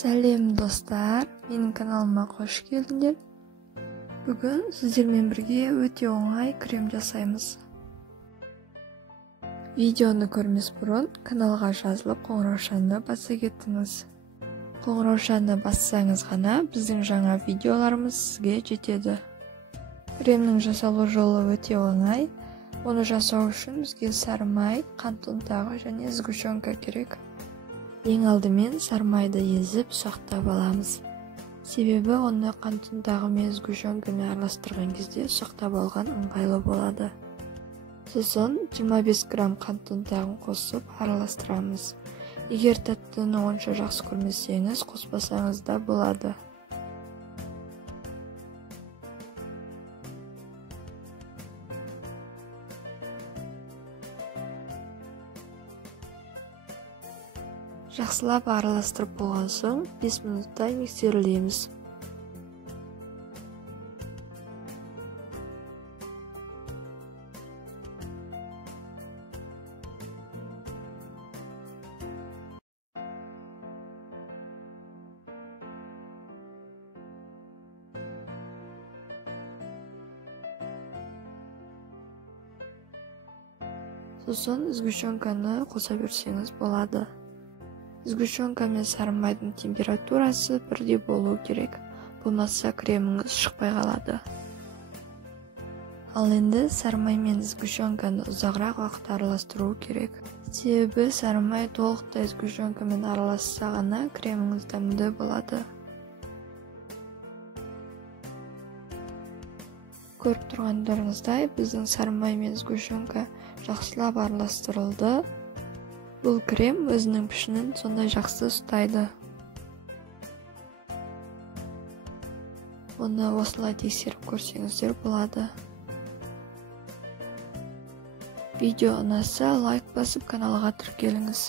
Сәлем достар, менің каналыма қош келдіңдер. Бүгін сіздермен бірге өте оңай крем жасаймыз. Видеоны көрмес бұрын каналға жазылып қоңыраушаны баса кетіңіз. Қоңыраушаны бассаңыз ғана біздің жаңа видеоларымыз сізге жетеді. Кремнің жасалу жолы өте оңай. Оны жасау үшін бізге сары май, қант ұнтағы және сгущенка керек. Ең алдымен сары майды езіп ұсақтап аламыз. Себебі оны қант ұнтағы мен сгущенканы араластырған кезде ұсақтап алған ыңғайлы болады. Сосын 25 грамм қант ұнтағын қосып араластырамыз. Егер тәттіні онша жақсы көрмесеңіз, қоспасаңыз да болады. Жақсылап араластырып болған соң 5 минуттай миксерлейміз. Сосын сгущенканы қоса берсеңіз болады. Сгущенка мен сары майдың температурасы бірдей болу керек, болмаса креміңіз шықпай қалады. Ал енді сары май мен сгущенканы ұзағырақ уақыт араластыру керек. Себебі сары май толықтай сгущенкамен араласса ғана креміңіз дәмді болады. Көріп тұрғандарыңыздай, біздің сары май мен сгущенка жақсылап араластырылды. Бұл крем өзінің пішінін сондай жақсы ұстайды. Оны осылай тексеріп көрсеңіздер болады. Видео ұнаса лайк басып каналға тіркеліңіз.